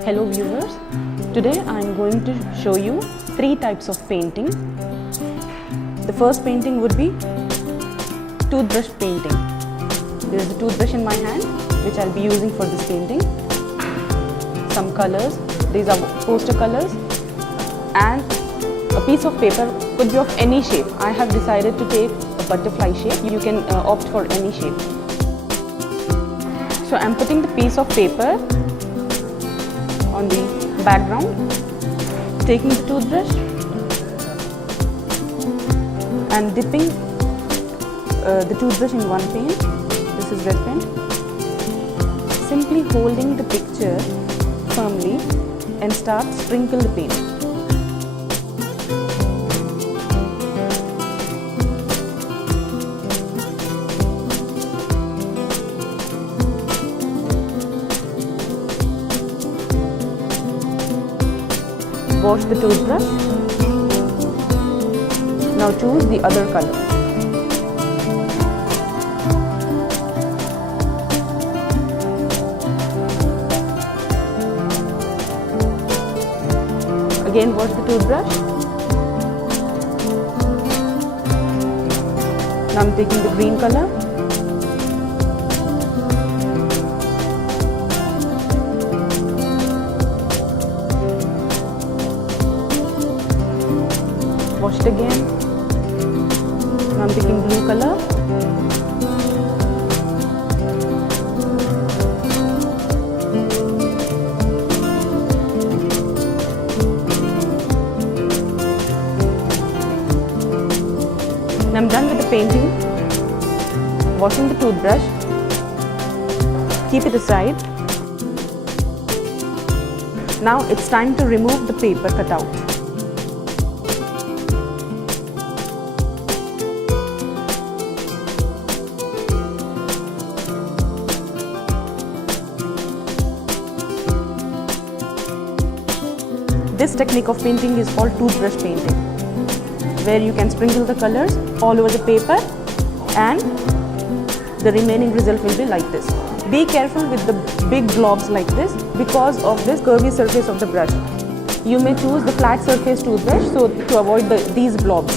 Hello viewers, today I am going to show you 3 types of painting. The first painting would be toothbrush painting. There is a toothbrush in my hand which I will be using for this painting. Some colors, these are poster colors, and a piece of paper could be of any shape. I have decided to take a butterfly shape. You can opt for any shape. So I am putting the piece of paper on the background, taking the toothbrush and dipping the toothbrush in one paint. This is red paint. Simply holding the picture firmly and start sprinkle the paint. Wash the toothbrush. Now choose the other color. Again wash the toothbrush. Now I am taking the green color. Wash it again. Now I am taking blue color. Now I am done with the painting. Washing the toothbrush. Keep it aside. Now it's time to remove the paper cutout. This technique of painting is called toothbrush painting, where you can sprinkle the colors all over the paper and the remaining result will be like this. Be careful with the big blobs like this because of this curvy surface of the brush. You may choose the flat surface toothbrush so to avoid these blobs.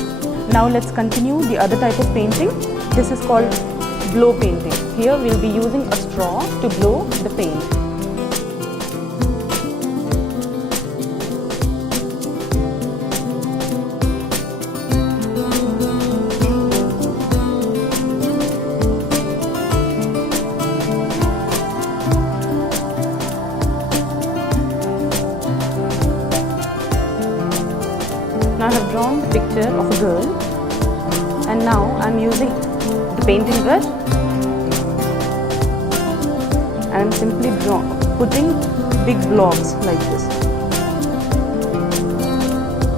Now let's continue the other type of painting. This is called blow painting. Here we will be using a straw to blow the paint. Now I have drawn the picture of a girl, and now I am using the painting brush and I am simply putting big blobs like this,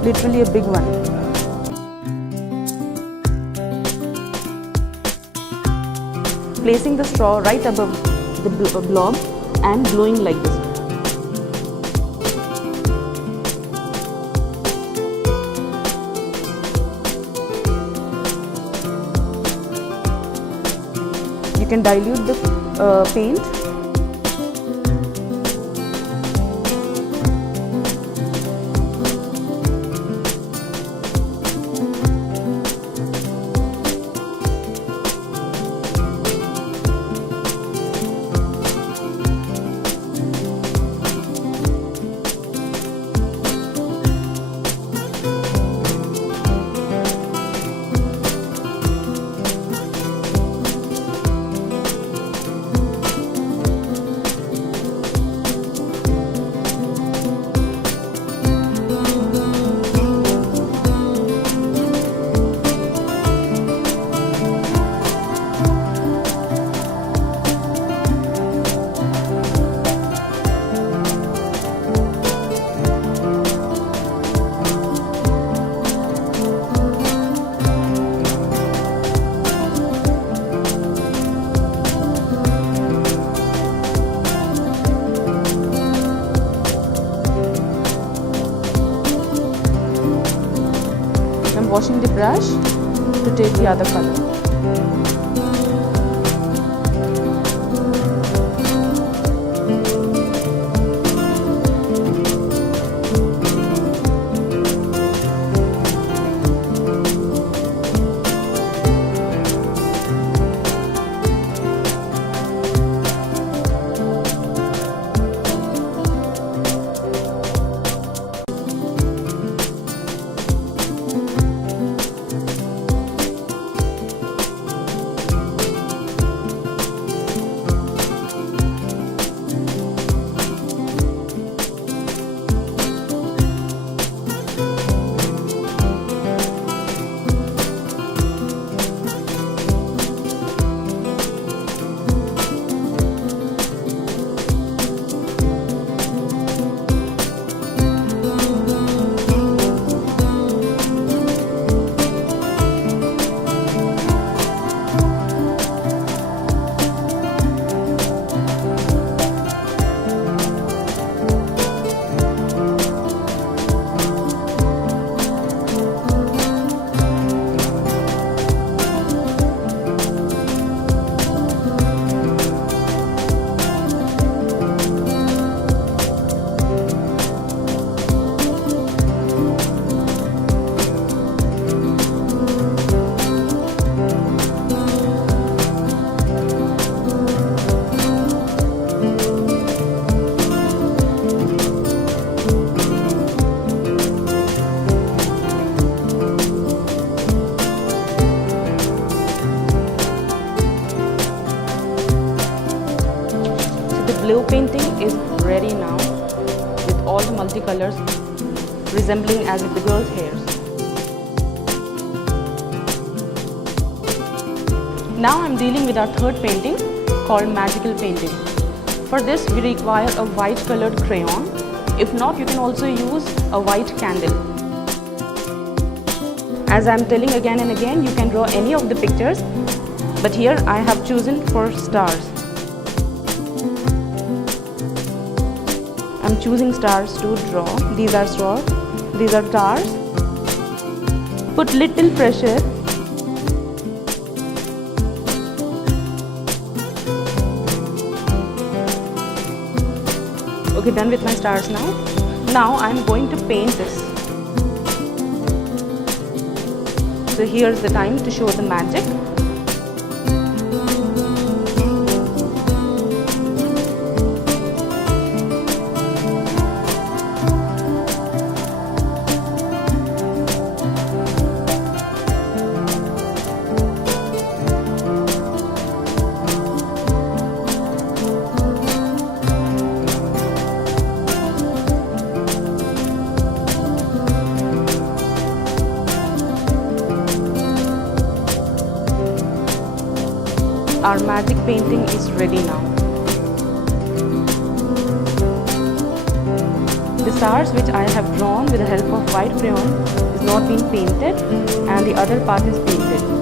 literally a big one. Placing the straw right above the blob and blowing like this. You can dilute the paint. Washing the brush to take the other color. all the multicolors resembling as if the girl's hairs. Now I'm dealing with our third painting called Magical Painting. For this we require a white colored crayon. If not, you can also use a white candle. As I'm telling again and again, you can draw any of the pictures, but here I have chosen for stars. I'm choosing stars to draw. These are stars, these are stars. Put little pressure. Okay, done with my stars now. Now I'm going to paint this. So here's the time to show the magic. Our magic painting is ready now. The stars which I have drawn with the help of white crayon is not been painted and the other part is painted.